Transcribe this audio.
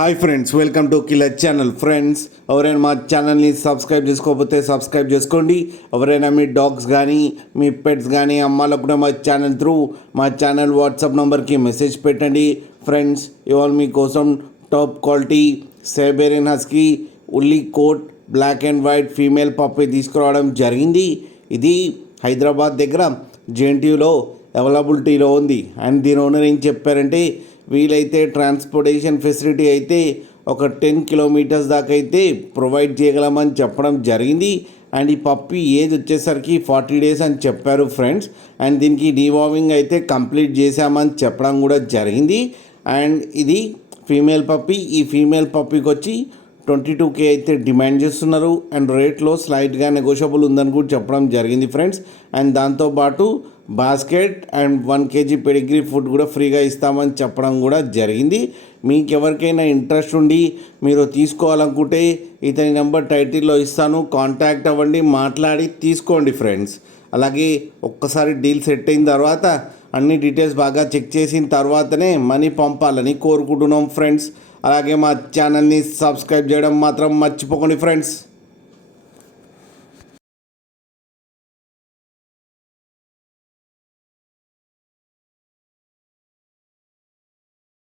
Hi friends, welcome to killer channel. Friends, ఎవరైనా మా ఛానల్ని సబ్స్క్రైబ్ చేసుకోకపోతే సబ్స్క్రైబ్ చేసుకోండి. ఎవరైనా మీ డాగ్స్ కానీ మీ పెట్స్ కానీ అమ్మాలకు కూడా మా ఛానల్ వాట్సాప్ నెంబర్కి మెసేజ్ పెట్టండి. ఫ్రెండ్స్, ఇవాళ మీకోసం top quality Siberian husky woolly coat black and white female puppy తీసుకురావడం జరిగింది. ఇది హైదరాబాద్ దగ్గర జేఎన్టీయూలో అవైలబిలిటీలో ఉంది. అండ్ దీని ఓనర్ ఏం చెప్పారంటే, వీలైతే ట్రాన్స్పోర్టేషన్ ఫెసిలిటీ అయితే ఒక 10 కిలోమీటర్స్ దాకా అయితే ప్రొవైడ్ చేయగలమని చెప్పడం జరిగింది. అండ్ ఈ పప్పి ఏజ్ వచ్చేసరికి 40 days అని చెప్పారు ఫ్రెండ్స్. అండ్ దీనికి డీవార్మింగ్ అయితే కంప్లీట్ చేశామని చెప్పడం కూడా జరిగింది. అండ్ ఇది ఫీమేల్ పప్పి. ఈ ఫీమేల్ పప్పికి వచ్చి 22K అయితే డిమాండ్ చేస్తున్నారు. అండ్ రేట్లో స్లైట్గా నెగోషియబుల్ ఉందని కూడా చెప్పడం జరిగింది ఫ్రెండ్స్. అండ్ దాంతోపాటు basket and 1 kg pedigree food కూడా ఫ్రీగా ఇస్తామని చెప్పడం కూడా జరిగింది. మీకు ఎవరికైనా ఇంట్రెస్ట్ ఉండి మీరు తీసుకోవాలనుకుంటే ఇతని నెంబర్ టైటిల్లో ఇస్తాను, కాంటాక్ట్ అవ్వండి, మాట్లాడి తీసుకోండి ఫ్రెండ్స్. అలాగే ఒక్కసారి డీల్ సెట్ అయిన తర్వాత అన్ని డీటెయిల్స్ బాగా చెక్ చేసిన తర్వాతనే మనీ పంపాలని కోరుకుంటున్నాం ఫ్రెండ్స్. అలాగే మా ఛానల్ని సబ్స్క్రైబ్ చేయడం మాత్రం మర్చిపోకండి ఫ్రెండ్స్.